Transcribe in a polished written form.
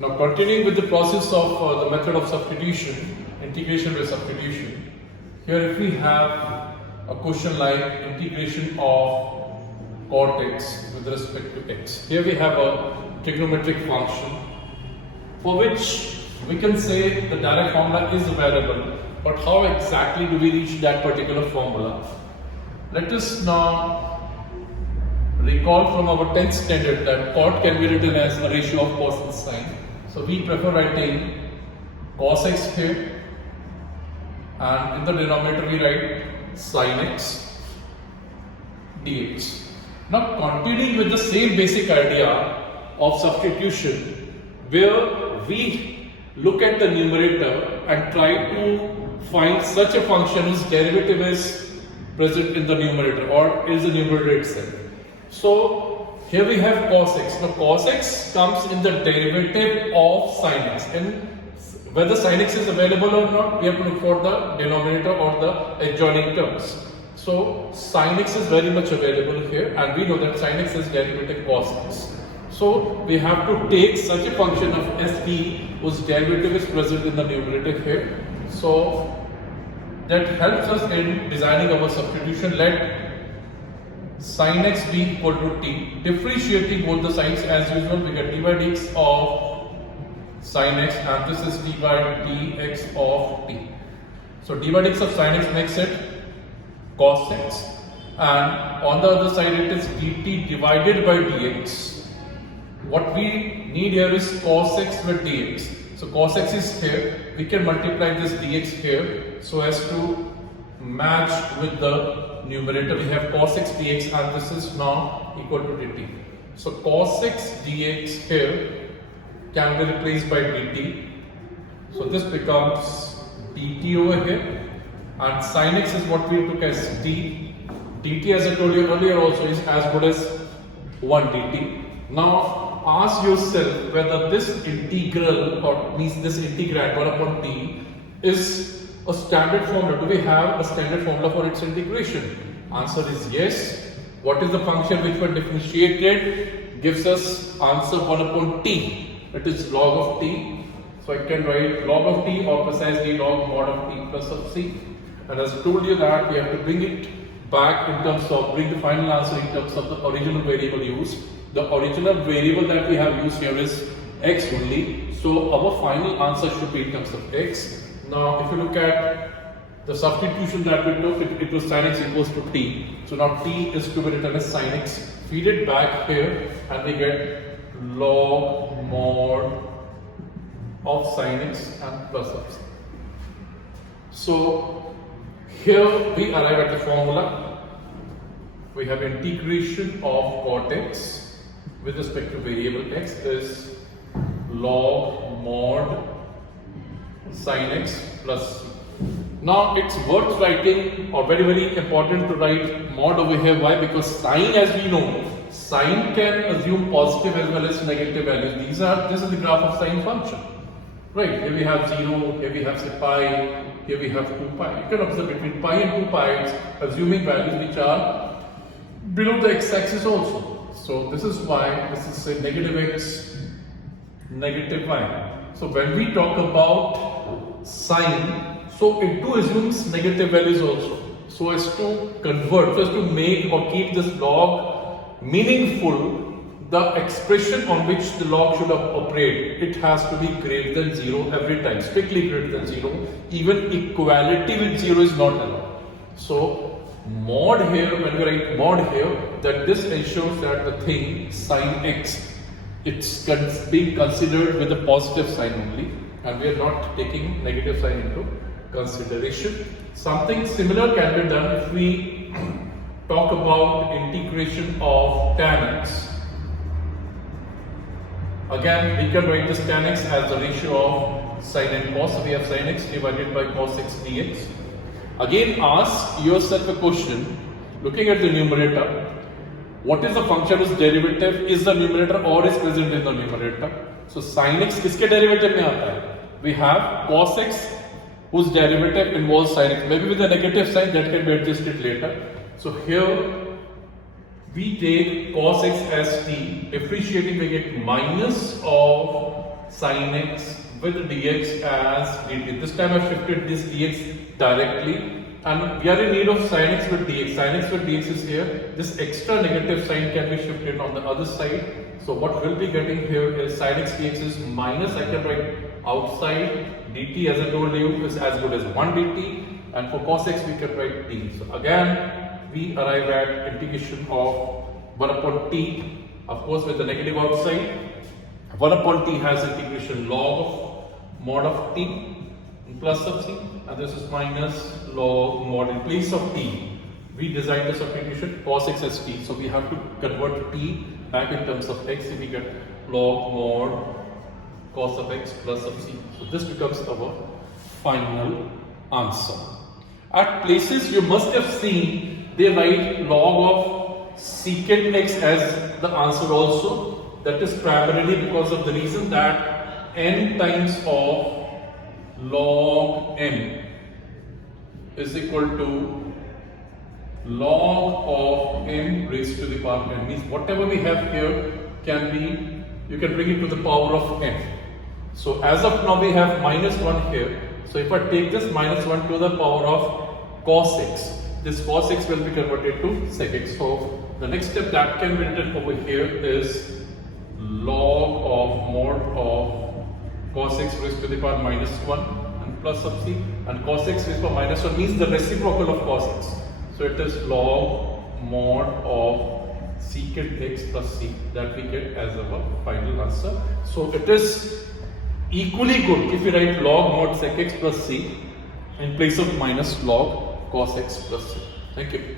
Now continuing with the process of the method of substitution, integration with substitution. Here if we have a question like integration of cot x with respect to x. Here we have a trigonometric function for which we can say the direct formula is available, but how exactly do we reach that particular formula? Let us now recall from our 10th standard that cot can be written as a ratio of cos and sine. So we prefer writing cos x here, and in the denominator we write sin x dx. Now continuing with the same basic idea of substitution, where we look at the numerator and try to find such a function whose derivative is present in the numerator or is the numerator itself. So here we have cos x. Now cos x comes in the derivative of sin x, and whether sin x is available or not, we have to look for the denominator or the adjoining terms. So sin x is very much available here, and we know that sin x is derivative cos x. So we have to take such a function of sp whose derivative is present in the numerator here. So that helps us in designing our substitution. Let sin x be equal to t. Differentiating both the sides as usual, we get d by dx of sin x, and this is d by dx of t. So d by dx of sin x makes it cos x, and on the other side it is dt divided by dx. What we need here is cos x with dx. So cos x is here, we can multiply this dx here so as to match with the numerator. We have cos x dx, and this is now equal to dt. So cos x dx here can be replaced by dt. So this becomes dt over here, and sin x is what we took as t. dt, as I told you earlier, also is as good as 1 dt. Now ask yourself whether this integral, or means this integrand 1 upon t, is a standard formula. Do we have a standard formula for its integration? Answer is yes. What is the function which when differentiated gives us answer 1 upon t? It is log of t. So I can write log of t, or precisely log mod of t plus of c. And as I told you that we have to bring it back in terms of, bring the final answer in terms of the original variable used. The original variable that we have used here is x only. So our final answer should be in terms of x. Now if you look at the substitution that we took, it was sin x equals to t. So now t is to be written as sin x. Feed it back here and we get log mod of sin x and plus of c. So here we arrive at the formula. We have integration of cot x with respect to variable x is log mod sin x plus c. Now it's worth writing, or very important to write mod over here. Why? Because sine, as we know, sine can assume positive as well as negative values. This is the graph of sine function, right? Here we have 0, here we have say pi, here we have 2 pi. You can observe between pi and 2 pi, it's assuming values which are below the x-axis also. So this is why this is say negative x, negative y. So when we talk about sine, so it too assumes negative values also. So as to convert, so as to make or keep this log meaningful, the expression on which the log should operate, it has to be greater than 0 every time, strictly greater than 0. Even equality with 0 is not allowed. So mod here, when we write mod here, that this ensures that the thing sin x, it's being considered with a positive sign only, and we are not taking negative sign into consideration. Something similar can be done if we talk about integration of tan x. Again, we can write this tan x as the ratio of sin and cos. So we have sin x divided by cos x dx. Again, ask yourself a question, looking at the numerator, what is the function whose derivative is the numerator or is present in the numerator? So sin x किसके derivative में आता है? We have cos x whose derivative involves sin x, maybe with a negative sign that can be adjusted later. So here we take cos x as t, differentiating we get minus of sin x with dx as dt. This time I've shifted this dx directly, and we are in need of sin x with dx. Sin x with dx is here. This extra negative sign can be shifted on the other side. So what we'll be getting here is sin x dx is minus, I can write outside, dt as I told you is as good as 1 dt, and for cos x we can write t. So again we arrive at integration of 1 upon t, of course with the negative outside. 1 upon t has integration log of mod of t plus of c, and this is minus log mod in place of t. We designed the substitution cos x as t, so we have to convert t back in terms of x, and we get log mod cos of x plus of c. So this becomes our final answer. At places you must have seen they write log of secant x as the answer also. That is primarily because of the reason that n times of log n is equal to log of n raised to the power n. Means whatever we have here can be, you can bring it to the power of n. So as of now we have minus 1 here. So if I take this minus 1 to the power of cos x, this cos x will be converted to sec x. So the next step that can be written over here is log of mod of cos x raised to the power minus 1 and plus of c, and cos x raised to the power minus 1 means the reciprocal of cos x. So it is log mod of secant x plus c that we get as our final answer. So it is equally good if we write log mod sec x plus c in place of minus log cos x plus c. Thank you.